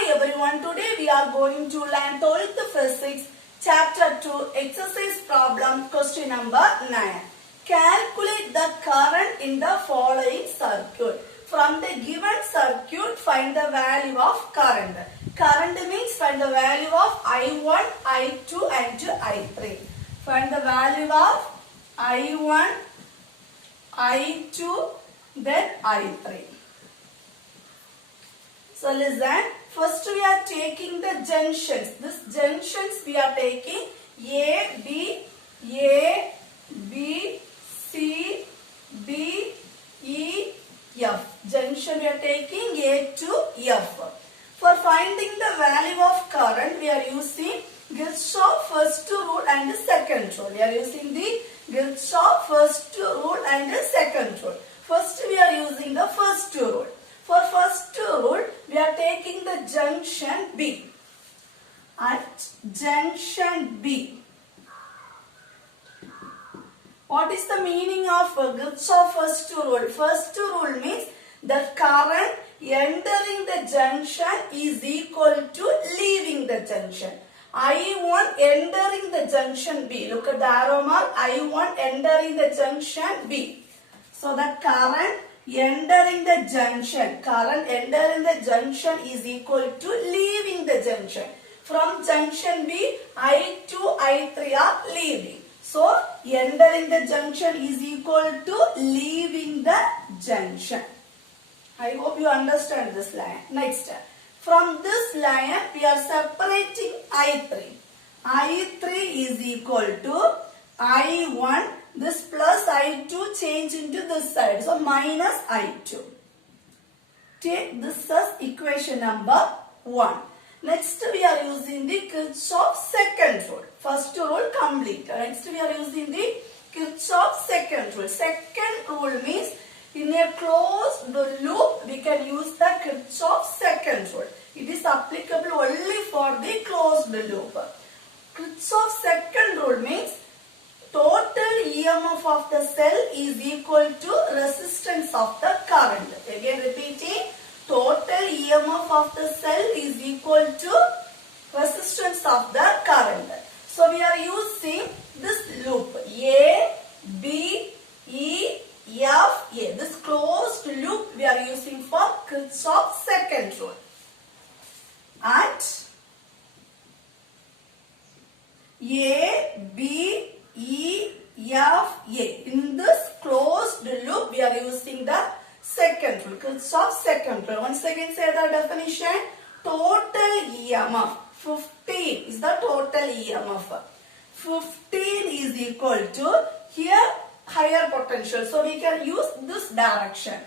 Hi everyone, today we are going to learn 12th Physics Chapter 2 Exercise Problem question number 9. Calculate the current in the following circuit. From the given circuit, find the value of current. Current means find the value of I1, I2 and I3. Find the value of I1, I2, then I3. So listen, first we are taking the junctions. These junctions we are taking A, B, C, D, E, F. Junction we are taking A to F. For finding the value of current, we are using Kirchhoff first rule and second rule. We are using the Kirchhoff first rule and second rule. First we are using the first rule. For first rule, we are taking the junction B. At junction B. What is the meaning of Kirchhoff first rule? First rule means the current entering the junction is equal to leaving the junction. I1 entering the junction B. Look at the arrow mark. I1 entering the junction B. So the current entering the junction is equal to leaving the junction. From junction B, I2, I3 are leaving. So entering the junction is equal to leaving the junction. I hope you understand this line. Next, from this line we are separating I3. I3 is equal to I1. This plus I2 change into this side. So minus I2. Take this as equation number 1. Next we are using the Kirchhoff second rule. First rule complete. Next we are using the Kirchhoff second rule. Second rule means in a closed loop we can use the Kirchhoff second rule. It is applicable only for the closed loop. Kirchhoff second rule means total EMF of the cell is equal to resistance of the current. Again repeating, total EMF of the cell is equal to resistance of the current. So we are using this loop A, B, E, F, A. This closed loop we are using for Kirchhoff second rule. At A, B, E, F, A. In this closed loop, we are using the second rule, Kirchhoff second rule. Once again, say the definition. Total EMF, 15 is the total EMF. 15 is equal to, here, higher potential. So, we can use this direction.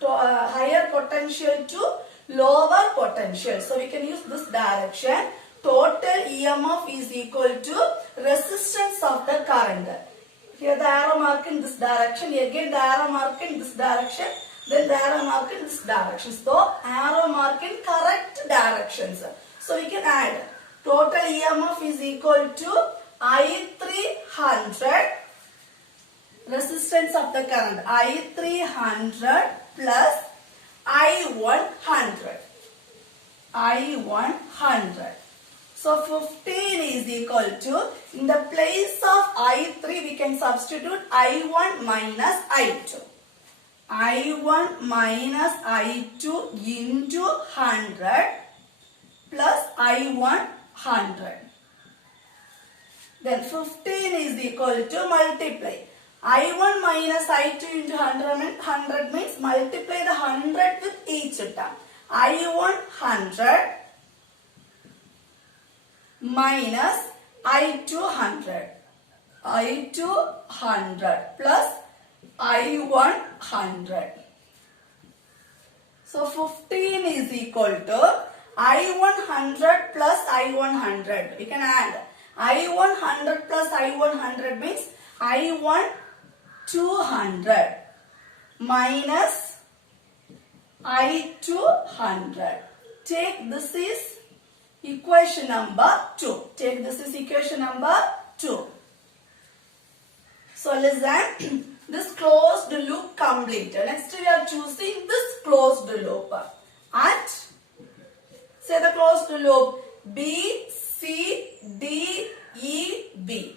To, higher potential to lower potential. So, we can use this direction. Total EMF is equal to resistance of the current. Here the arrow mark in this direction, again the arrow mark in this direction, then the arrow mark in this direction. So arrow mark in correct directions. So we can add total EMF is equal to I300 resistance of the current, I300 plus I100. So 15 is equal to, in the place of I3 we can substitute I1 minus I2. I1 minus I2 into 100 plus I1 100. Then 15 is equal to multiply. I1 minus I2 into 100 means multiply the 100 with each term. I1 100 minus I2 100. I2 100 plus I1 100. So 15 is equal to I1 100 plus I1 100. We can add I1 100 plus I1 100 means I1 200 minus I2 100. Take this is equation number 2. Take this is equation number 2. So listen, this closed loop completed. Next we are choosing this closed loop. At closed loop. B, C, D, E, B.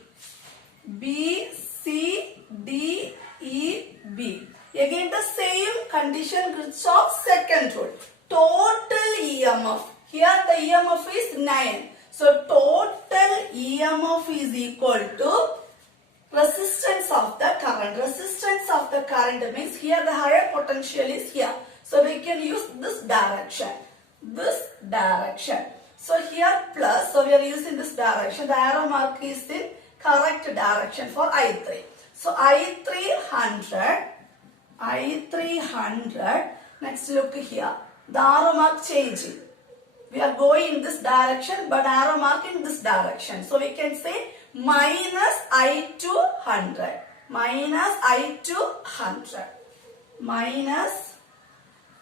B, C, D, E, B. Again the same condition gives of second rule. Total EMF. Here the EMF is 9. So total EMF is equal to resistance of the current. Resistance of the current means here the higher potential is here. So we can use this direction. This direction. So here plus. So we are using this direction. The arrow mark is in correct direction for I3. So I300. I300. Next look here. The arrow mark changing. We are going in this direction but arrow mark in this direction. So we can say minus I200. Minus I200. Minus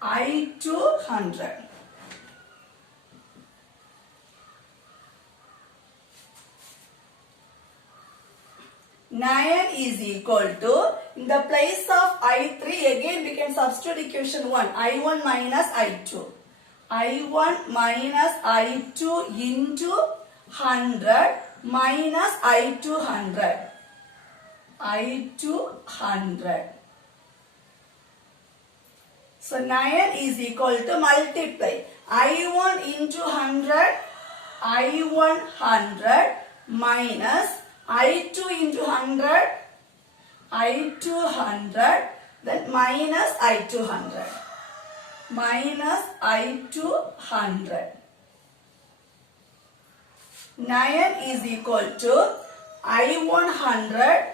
I200. Nine is equal to, in the place of I3 again we can substitute equation 1. I1 minus I2. I1 minus I2 into 100 minus I200. I200. So 9 is equal to multiply. I1 into 100. I100 minus I2 into 100. I200. Then minus I200. Minus I200. 9 is equal to I100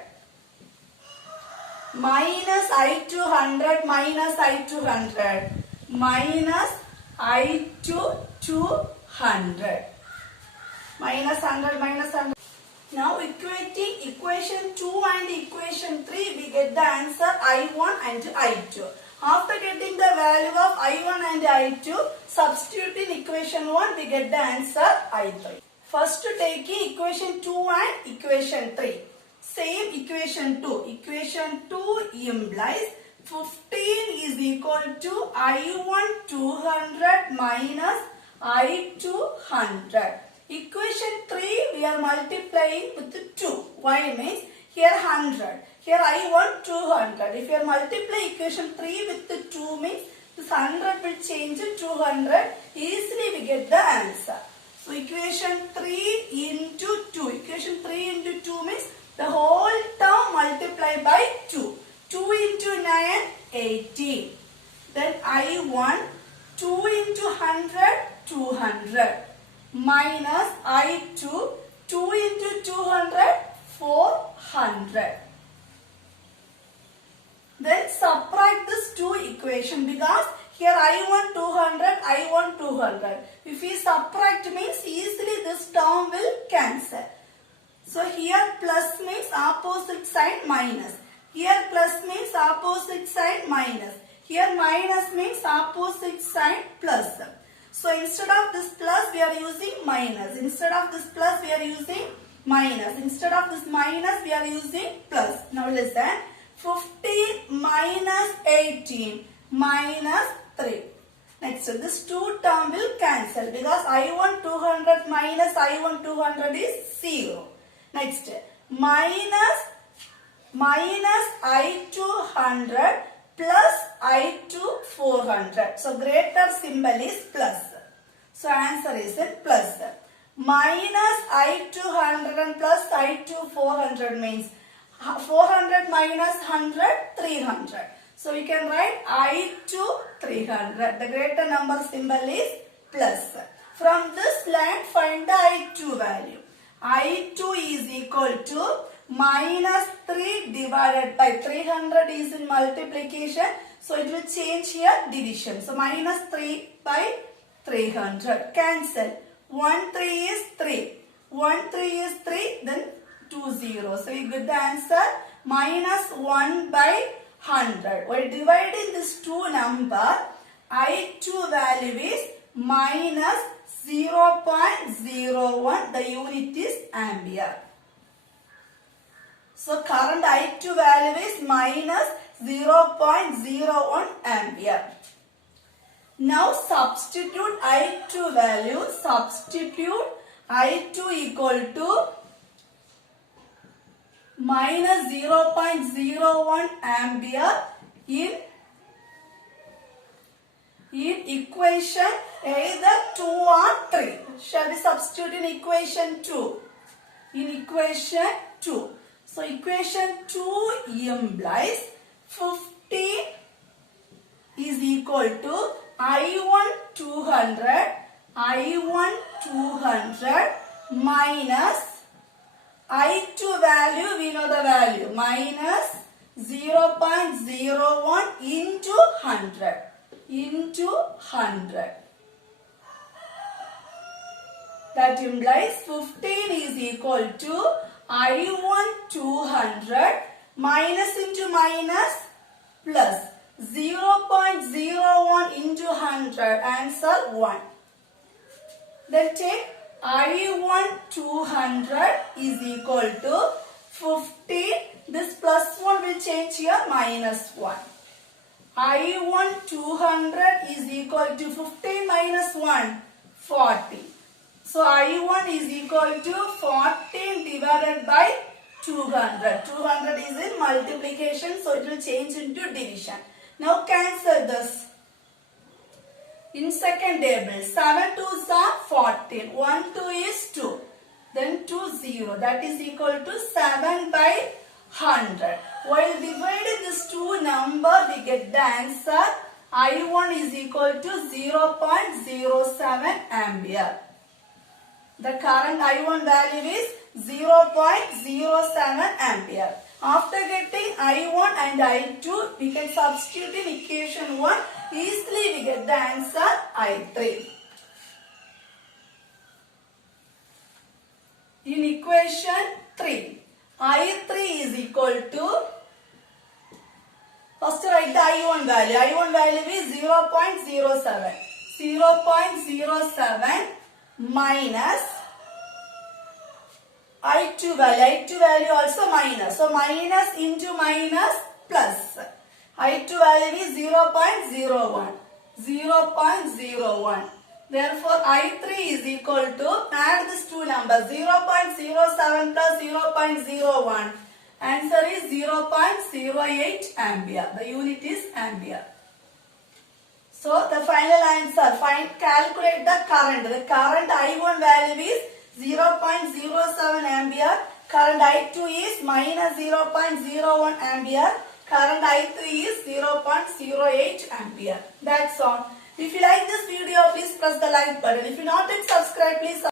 minus I200 minus I200 minus I200. Minus 100 minus 100. Now equating equation 2 and equation 3 we get the answer I1 and I2. After getting the value of I1 and I2, substitute in equation 1 we get the answer I3. First taking equation 2 and equation 3. Same equation 2. Equation 2 implies 15 is equal to I1 200 minus I200. Equation 3 we are multiplying with 2. Why means here 100. Here I1 200. If you are multiply equation 3 with the 2 means this 100 will change to 200. Easily we get the answer. So equation 3 into 2. Equation 3 into 2 means the whole term multiplied by 2. 2 into 9, 18. Then I1, 2 into 100, 200. Minus I2, 2 into 200, 400. Then subtract this 2 equation because here I1 200, I1 200. If we subtract means easily this term will cancel. So here plus means opposite sign minus. Here plus means opposite sign minus. Here minus means opposite sign plus. So instead of this plus we are using minus. Instead of this plus we are using minus. Instead of this minus we are using plus. Now listen. 15 minus 18 minus 3. Next, this 2 term will cancel because I1 200 minus I1 200 is 0. Next, minus I200 plus I2 400. So greater symbol is plus. So answer is in plus. Minus I200 and plus I2 400 means 400 minus 100, 300. So we can write I2 300. The greater number symbol is plus. From this line find the I2 value. I2 is equal to minus 3 divided by 300 is in multiplication. So it will change here division. So minus 3 by 300. Cancel. 1 3 is 3. 1 3 is 3. Then 2 0. So we get the answer minus 1 by 100. While dividing this two number, I2 value is minus 0.01. The unit is ampere. So current I2 value is minus 0.01 ampere. Now substitute I2 value. Substitute I2 equal to minus 0.01 ampere in equation either 2 or 3. Shall we substitute in equation 2? In equation 2. So equation 2 implies 15 is equal to I1 200 minus I2 value, we know the value, minus 0.01 into 100. That implies 15 is equal to I1 200 minus into minus plus 0.01 into 100, answer 1. Then take I1 200 is equal to 15. This plus 1 will change here, minus 1. I1 200 is equal to 15 minus 1, 40. So I1 is equal to 14 divided by 200. 200 is in multiplication, so it will change into division. Now cancel this. In second table, 7 2s are 14. 1 2 is 2. Then 2 0. That is equal to 7 by 100. While dividing these two numbers, we get the answer I1 is equal to 0.07 ampere. The current I1 value is 0.07 ampere. After getting I1 and I2, we can substitute in equation 1. Easily we get the answer I3. In equation 3, I3 is equal to, first write the I1 value. I1 value is 0.07. 0.07 minus I2 value. I2 value also minus. So minus into minus plus. I2 value is 0.01. 0.01. Therefore, I3 is equal to, add these two numbers, 0.07 plus 0.01. Answer is 0.08 ampere. The unit is ampere. So, the final answer, calculate the current. The current I1 value is 0.07 ampere. Current I2 is minus 0.01 ampere. Current I3 is 0.08 ampere. That's all. If you like this video, please press the like button. If you not yet subscribed, please subscribe.